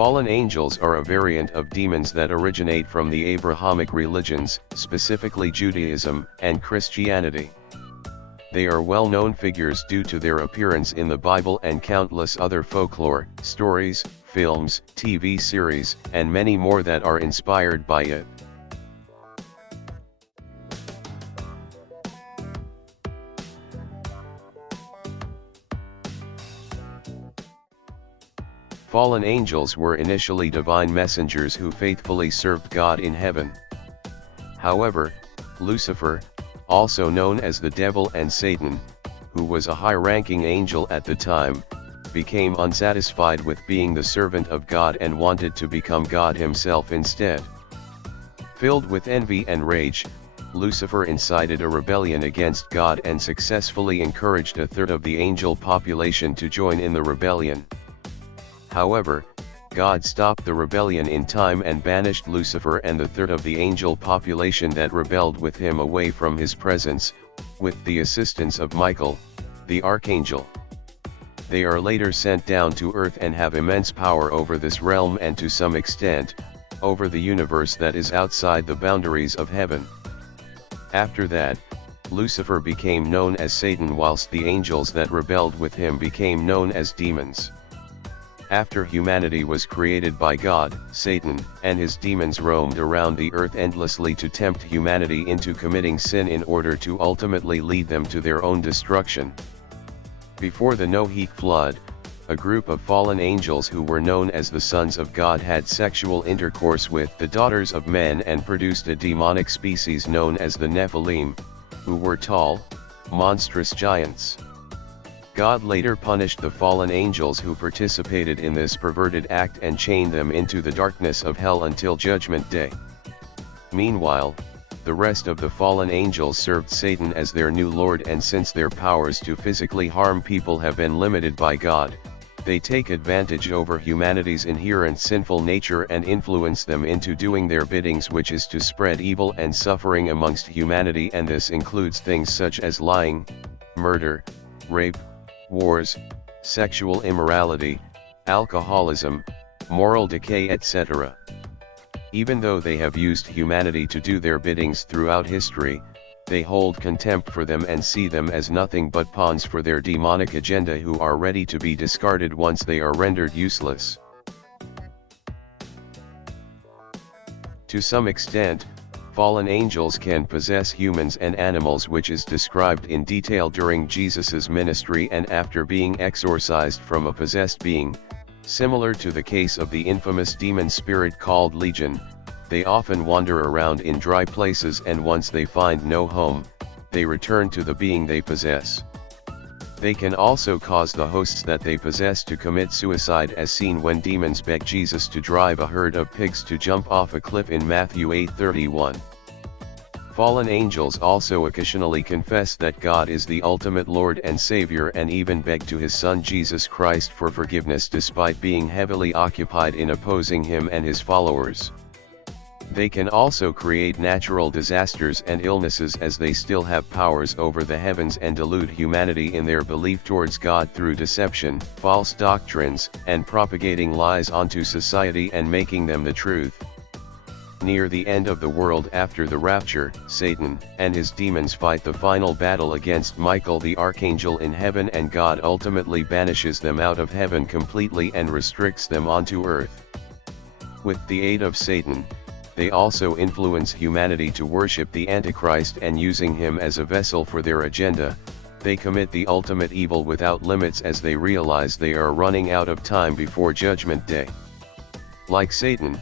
Fallen angels are a variant of demons that originate from the Abrahamic religions, specifically Judaism and Christianity. They are well-known figures due to their appearance in the Bible and countless other folklore, stories, films, TV series, and many more that are inspired by it. Fallen angels were initially divine messengers who faithfully served God in heaven. However, Lucifer, also known as the devil and Satan, who was a high-ranking angel at the time, became unsatisfied with being the servant of God and wanted to become God himself instead. Filled with envy and rage, Lucifer incited a rebellion against God and successfully encouraged a third of the angel population to join in the rebellion. However, God stopped the rebellion in time and banished Lucifer and the third of the angel population that rebelled with him away from his presence, with the assistance of Michael, the archangel. They are later sent down to earth and have immense power over this realm and to some extent, over the universe that is outside the boundaries of heaven. After that, Lucifer became known as Satan whilst the angels that rebelled with him became known as demons. After humanity was created by God, Satan and his demons roamed around the earth endlessly to tempt humanity into committing sin in order to ultimately lead them to their own destruction. Before the Noahic flood, a group of fallen angels who were known as the sons of God had sexual intercourse with the daughters of men and produced a demonic species known as the Nephilim, who were tall, monstrous giants. God later punished the fallen angels who participated in this perverted act and chained them into the darkness of hell until Judgment Day. Meanwhile, the rest of the fallen angels served Satan as their new lord, and since their powers to physically harm people have been limited by God, they take advantage over humanity's inherent sinful nature and influence them into doing their biddings, which is to spread evil and suffering amongst humanity, and this includes things such as lying, murder, rape, wars, sexual immorality, alcoholism, moral decay, etc. Even though they have used humanity to do their biddings throughout history, they hold contempt for them and see them as nothing but pawns for their demonic agenda who are ready to be discarded once they are rendered useless. To some extent, fallen angels can possess humans and animals, which is described in detail during Jesus's ministry and after being exorcised from a possessed being. Similar to the case of the infamous demon spirit called Legion, they often wander around in dry places, and once they find no home, they return to the being they possess. They can also cause the hosts that they possess to commit suicide, as seen when demons beg Jesus to drive a herd of pigs to jump off a cliff in Matthew 8:31. Fallen angels also occasionally confess that God is the ultimate Lord and Savior and even beg to his Son Jesus Christ for forgiveness despite being heavily occupied in opposing him and his followers. They can also create natural disasters and illnesses, as they still have powers over the heavens and delude humanity in their belief towards God through deception, false doctrines, and propagating lies onto society and making them the truth. Near the end of the world after the rapture, Satan and his demons fight the final battle against Michael the archangel in heaven, and God ultimately banishes them out of heaven completely and restricts them onto earth. With the aid of Satan, they also influence humanity to worship the Antichrist, and using him as a vessel for their agenda, they commit the ultimate evil without limits as they realize they are running out of time before Judgment Day. Like Satan,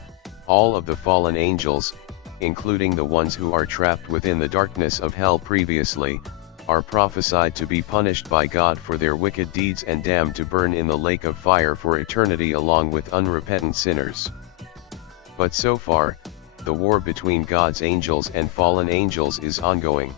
all of the fallen angels, including the ones who are trapped within the darkness of hell previously, are prophesied to be punished by God for their wicked deeds and damned to burn in the lake of fire for eternity along with unrepentant sinners. But so far, the war between God's angels and fallen angels is ongoing.